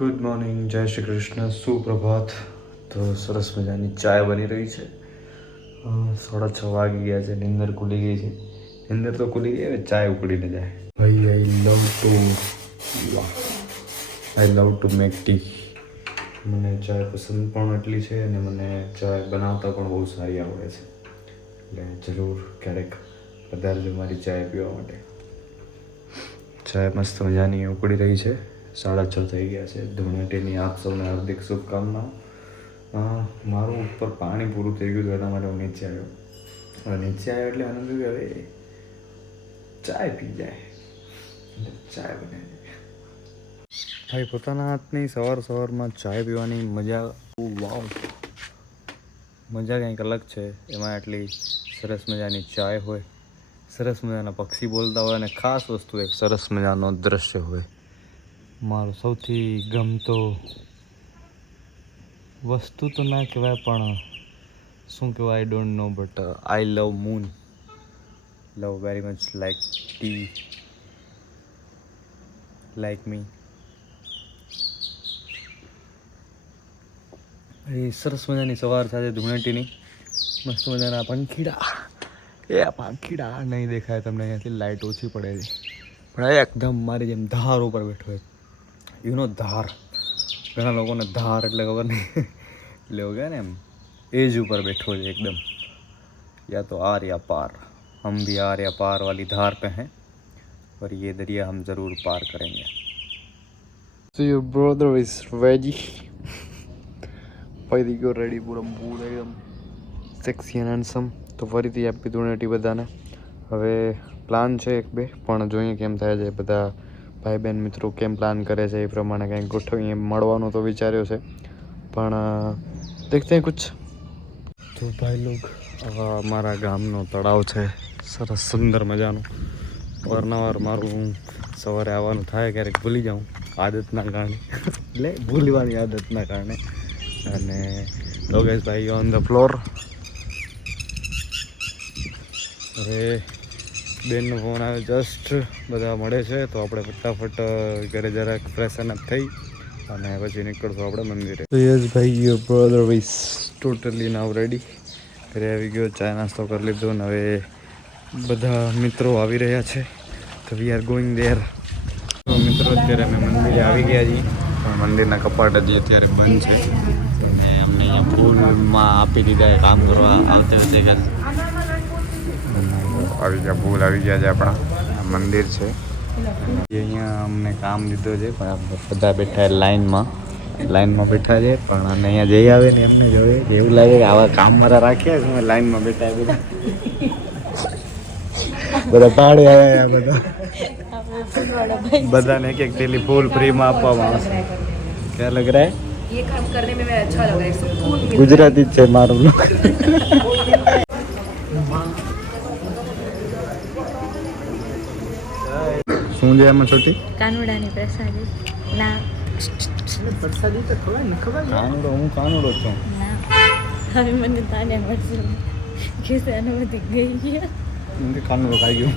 Good morning, જય શ્રી કૃષ્ણ, સુપ્રભાત. તો સરસ મજાની ચાય બની રહી છે. 6:30 વાગી ગયા છે. નિંદર ખુલી ગઈ છે. નિંદર તો ખુલી ગઈ, હવે ચાય ઉકળીને જાય. ભાઈ આઈ લવ ટુ મેક ટી. મને ચાય પસંદ પણ એટલી છે અને મને ચાય બનાવતા પણ બહુ સારી આવડે છે. એટલે જરૂર ક્યારેક પધારજો મારી ચાય પીવા માટે. ચાય મસ્ત મજાની ઉકળી રહી છે. 6:30 થઈ ગયા છે. ધૂળેટીની આપ સૌને હાર્દિક શુભકામનાઓ. મારું ઉપર પાણી પૂરું થઈ ગયું હતું, એના માટે હું નીચે આવ્યો. હવે નીચે આવ્યો એટલે આનંદ કે હવે ચાય પી જાય, ચાય બનાવી ભાઈ. પોતાના હાથની સવારમાં ચાય પીવાની મજા, વાવ, મજા કંઈક અલગ છે. એમાં એટલી સરસ મજાની ચાય હોય, સરસ મજાના પક્ષી બોલતા હોય અને ખાસ વસ્તુ એક સરસ મજાનો દ્રશ્ય હોય. મારો સૌથી ગમતો વસ્તુ તો ના કહેવાય, પણ શું કહેવાય, I don't know, but I love moon, love very much like tea, like me. એ સરસ મજાની સવાર સાથે ધૂળેટીની મસ્ત મજાના પંખીડા, એ પંખીડા નહીં દેખાય તમને, અહીંયાથી લાઇટ ઓછી પડે છે, પણ એકદમ મારી જેમ ધાર ઉપર બેઠો છે. ધાર, ઘણા લોકોને ધાર એટલે ખબર નહીં, એટલે એવું કહે ને એમ એજ ઉપર બેઠો છે એકદમ. या तो आर या पार, हम भी आर या पार वाली धार पे हैं और ये दरिया हम ज़रूर पार करेंगे. So your brother is ready. ફરીથી ગયો રેડી, પૂરા બૂટ એકદમ સેક્સી એન્ડ હેન્ડસમ. તો ફરીથી આપી ધૂળેટી બધાને. હવે પ્લાન છે એક બે, પણ જોઈએ કેમ થાય છે. બધા ભાઈ બહેન મિત્રો કેમ પ્લાન કરે છે એ પ્રમાણે કંઈક ગોઠવીએ. મળવાનું તો વિચાર્યો છે, પણ દેખતે હૈ કુછ. તો ભાઈ લોગ, અમારા ગામનો તળાવ છે, સરસ સુંદર મજાનું. અવારનવાર મારું સવારે આવવાનું થાય, ક્યારેક ભૂલી જાઉં આદતના કારણે, એટલે ભૂલવાની આદતના કારણે. અને લોગેશ ભાઈ ઓન ધ ફ્લોર. હવે બેનનો ફોન આવ્યો જસ્ટ, બધા મળે છે તો આપણે ફટાફટ ઘરે જરાક ફ્રેશન અપ થઈ અને પછી નીકળશું આપણે મંદિરે. તો યસ ભાઈ, your brother is totally now ready. ઘરે આવી ગયો, ચા નાસ્તો કરી લીધો ને હવે બધા મિત્રો આવી રહ્યા છે, તો વી આર ગોઈંગ દેર. તો મિત્રો અત્યારે અમે મંદિરે આવી ગયા છીએ, પણ મંદિરના કપાટ હજી અત્યારે બંધ છે. અને અમને અહીંયા ફૂલમાં આપી દીધા કામ કરવા આવતે વખતે આવી ગયા. ફૂલ આવી ગયા છે, આપણા મંદિર છે અહીંયા અમને કામ દીધો છે, પણ બધા બેઠા લાઈનમાં બેઠા છે. પણ અને અહીંયા જઈ આવે ને એમને જોઈએ એવું લાગે કે આવા કામ મારા રાખ્યા છે, લાઈનમાં બેઠા બધા ભાડે આવ્યા, બધાને એક એક થેલી ફૂલ ફ્રીમાં આપવામાં આવશે. ક્યાં લગ રહા હે? ये काम करने में मैं अच्छा लग रहा है, सुकून मिल रहा है. गुजराती છે મારું. શું છે એમાં છોટી? કાનુડાની પ્રસાદી. ના પ્રસાદી તો ખબર ને, ખબર કાનુડો, હું કાનુડો છું. ના, હવે મને તાને મળશે કે અનુમતિ ગઈ ગયા. હું કે કાનુડો ખાઈ ગયો.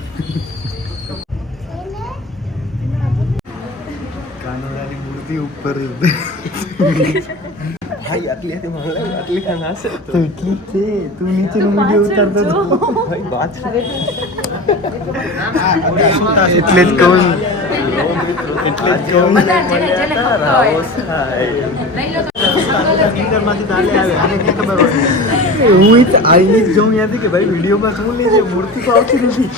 કાનુડાની મૂર્તિ ઉપર ભાઈ આટલી આટલી ખાન હશે તો એટલી છે. તું નીચેનો વિડીયો ઉતારતો હતો ભાઈ, વાત એટલે જ કહું, એટલે જ કહું. હું આઈ જ જોઉં ત્યાંથી કે ભાઈ વિડીયોમાં શું લે છે, મૂર્તિ તો આવતી નથી.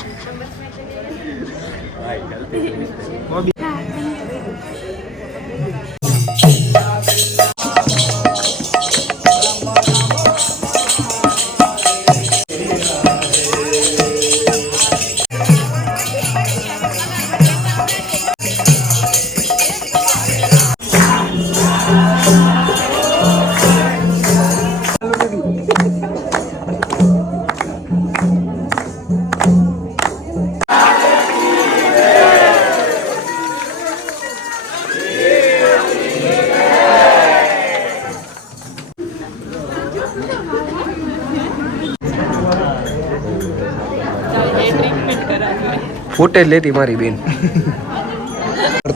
ફૂટેજ લેતી મારી બેન.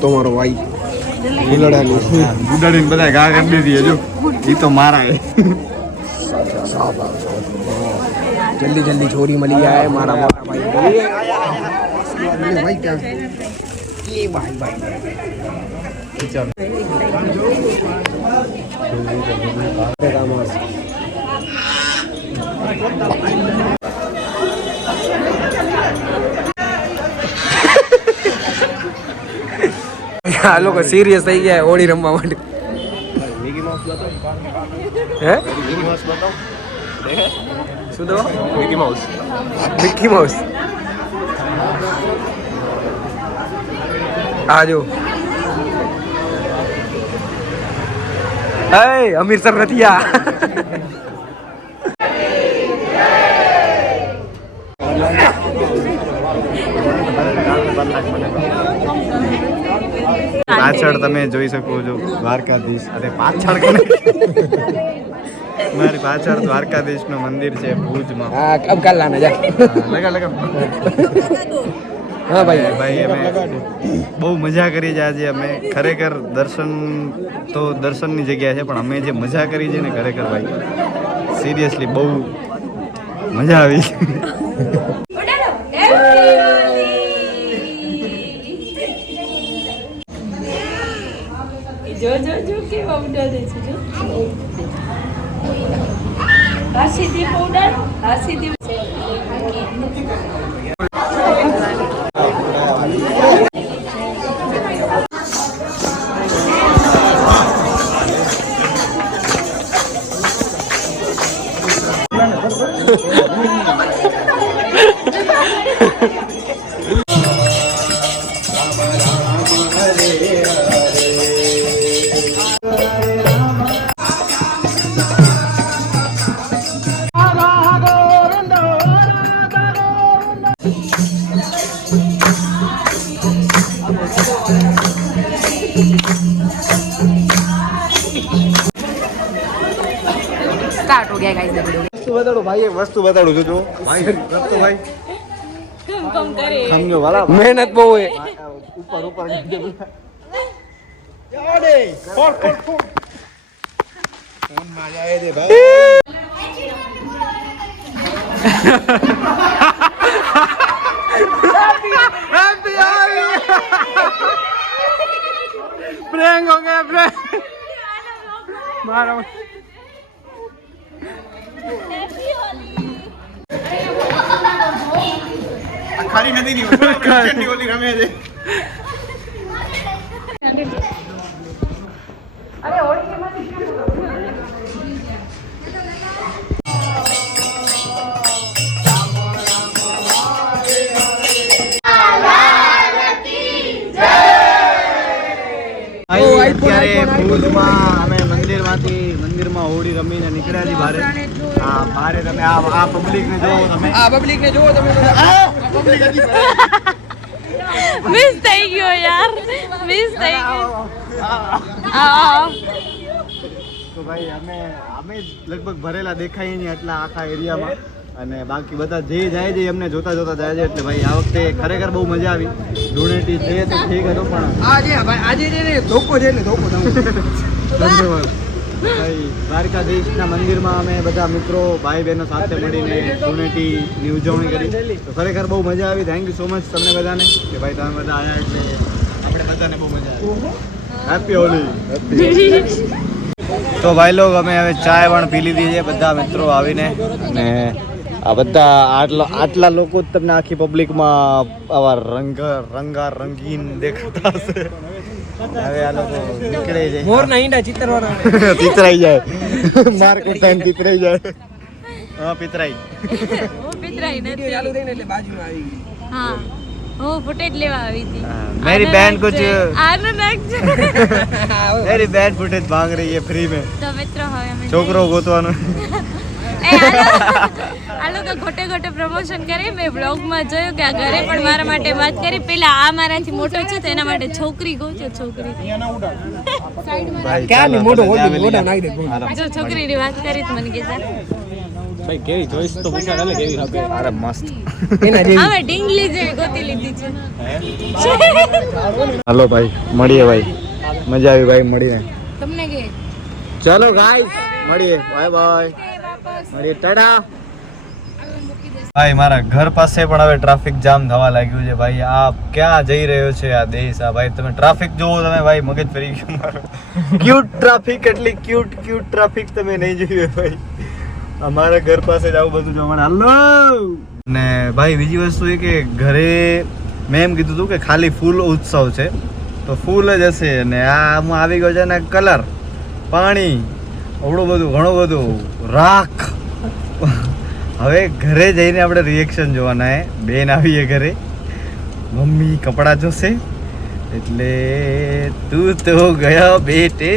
તો મારો ભાઈ ઉડાડીને બધા ઘા કરી દીધી હજુ એ તો મારા હે जल्दी जल्दी छोरी मली है मारा मोटा भाई भाई क्या ये भाई આ લોકો સિરિયસ થઈ ગયા હોળી રમવા માટે હે શું દો મિકી માઉસ આજો એ અમીર સર રતિયા પાછળ તમે જોઈ શકો છો દ્વારકાધીશ અરે પાછળ મારી પાછળ દ્વારકાધીશનું મંદિર છે ભુજમાં હા અબ કાલ લાના જા લગા હા ભાઈ ભાઈ અમે બહુ મજા કરી છે આજે અમે ખરેખર દર્શનની જગ્યા છે પણ અમે જે મજા કરી છે ને ખરેખર ભાઈ સિરિયસલી બહુ મજા આવી જો કેવા ઉડાડે છે જો હાસી દીપ ઉડાડો હાસી દીપ स्टार्ट हो गया गाइस વસ્તુ બતાડો ભાઈ વસ્તુ બતાડું છું જો ભાઈ વસ્તુ ભાઈ કમ કરે સમજો વાલા मेहनत બહુ હે ઉપર ફોન માં જાય દે ભાઈ हैप्पी होली प्रैंक हो गया प्रैंक मारो खारी नदी नहीं क्रिश्चियन होली रमे છે અરે હોળી કે માં અત્યારે ભુજમાં અમે મંદિરમાં હોળી રમીને નીકળ્યા છીએ બારે હા બારે તમે આ પબ્લિકને જોવો તમે આ પબ્લિક ને જોવો તમે મિસ થઈ ગયો યાર મિસ થઈ ગયો આ તો ભાઈ અમે લગભગ ભરેલા દેખાય નહીં એટલા આખા એરિયામાં અને બાકી બધા જે જાય છે એમને જોતા જાય છે એટલે ભાઈ આ વખતે ખરેખર બહુ મજા આવી ડોનેટી છે તો ઠીક હતો પણ આજે જે ને ધોકો છે એટલે ધોકો ધન્યવાદ ભાઈ દ્વારકાધીશના મંદિરમાં અમે બધા મિત્રો ભાઈ બહેનો સાથે મળીને ડોનેટીની ઉજવણી કરી તો ખરેખર બહુ મજા આવી થેન્ક યુ સો મચ તમને બધાને કે ભાઈ તમે બધા આવ્યા એટલે આપણે બધાને બહુ મજા આવી હેપી હોલી તો ભાઈ લોગ અમે હવે ચાય પણ પી લીધી છે બધા મિત્રો આવીને અને આ બધા આટલા લોકો જ તમને આખી પબ્લિકમાં આવા રંગીન દેખાતા હશે હવે આ લોકો નીકળે છે મોર ના ઈંડા ચિતરવાના ચિતરાઈ જાય માર કોટાઈને ચિતરાઈ જાય હા પિતરાઈ હું પિતરાઈ નથી ચાલુ થઈને એટલે બાજુમાં આવી ગઈ હા હું ફૂટેજ લેવા આવી હતી मेरी बहन कुछ આનો નાખજો मेरी बहन फुटेज मांग रही है फ्री में તો મિત્રો હવે અમે છોકરો ગોતવાનો આ લોકો ખોટે પ્રમોશન કરે મેં બ્લોગમાં જોયું કે આ ઘરે પણ મારા માટે વાત કરી પેલા આ મારાથી મોટો છે તો એના માટે છોકરી ગોચો છોકરી ક્યાં ની મોટો હોલી મોટા નાખી દે જો છોકરીની વાત કરી તો મને કહેતા ભાઈ કેવી ચોઈસ તો પૂછા એટલે કેવી હકે અરે મસ્ત એના જેવી હવે ઢીંગલી જેવી ગોતી લીધી છે હાલો ભાઈ મળીએ ભાઈ મજા આવી ભાઈ મળીને. તમને કે ચલો ગાઈસ મળીએ, બાય બાય, મળીએ, ટાટા. ભાઈ મારા ઘર પાસે પણ હવે ટ્રાફિક જામ થવા લાગ્યું છે ભાઈ. આ ક્યાં જઈ રહ્યો છે આ દેશ? આ ભાઈ તમે ટ્રાફિક જોવો, તમે ભાઈ મગજ ફરી ગયું મારું. ક્યુટ ટ્રાફિક, એટલી ક્યુટ ટ્રાફિક તમે નહીં જોયું ભાઈ. અમારા ઘર પાસે જ આવું બધું જોવા મળે. હાલો. ને ભાઈ બીજી વસ્તુ એ કે ઘરે મેં એમ કીધું હતું કે ખાલી ફૂલ ઉત્સવ છે તો ફૂલ જ હશે, અને આમાં આવી ગયો છે ને કલર, પાણી, અવડું બધું, ઘણું બધું, રાખ. હવે ઘરે જઈને આપણે રિએક્શન જોવાના હે. બેન આવીએ ઘરે, મમ્મી કપડાં જોશે એટલે તું તો ગયા બેટે.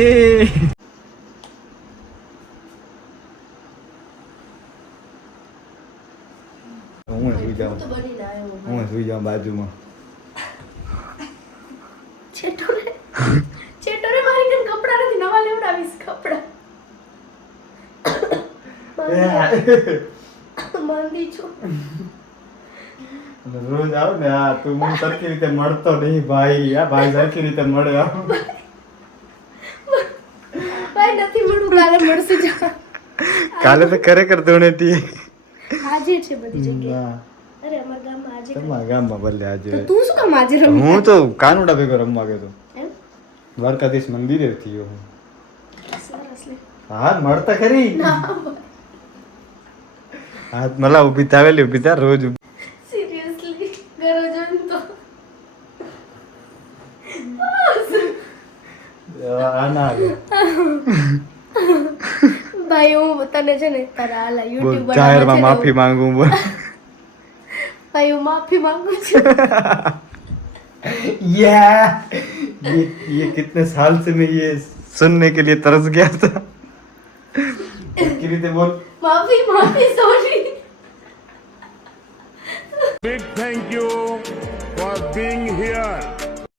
હું સુઈ જાઉં બાજુમાં. ચેટોરે મારી કન કપડા નથી, નવા લેવડાવીશ કપડા. માંદી છું. રોજ આવ ને આ તું મને સરખી રીતે મળતો નહીં ભાઈ. આ ભાઈ સરખી રીતે મળે. ભાઈ નથી મળું, કાલે મળશું. જા કાલે તો ખરેખર ધોણેટી આજે છે બધી જગ્યાએ. અરે અમારા ગામમાં આજે તમારા ગામમાં ભલે આજે. તો તું શું કામ આજે રમી? હું તો કાનુડા ભેગો રમવા ગયો હતો. એમ દ્વારકાધીશ મંદિરે થયો હું. સરસ લે. હા મળતા ખરી. હા મલા ઊભી થાવેલી, ઊભી થા રોજ. સિરિયસલી ગરો જોન તો આના ભાઈ હું તને છે ને તારા આલા બોલ, YouTube જાહેરમાં માફી માંગુ બોલ. ભાઈ હું માફી માંગુ છું. ये कितने साल से मैं ये सुनने के लिए तरस गया था. की રીતે બોલ. માફી sorry. Big thank you for being here.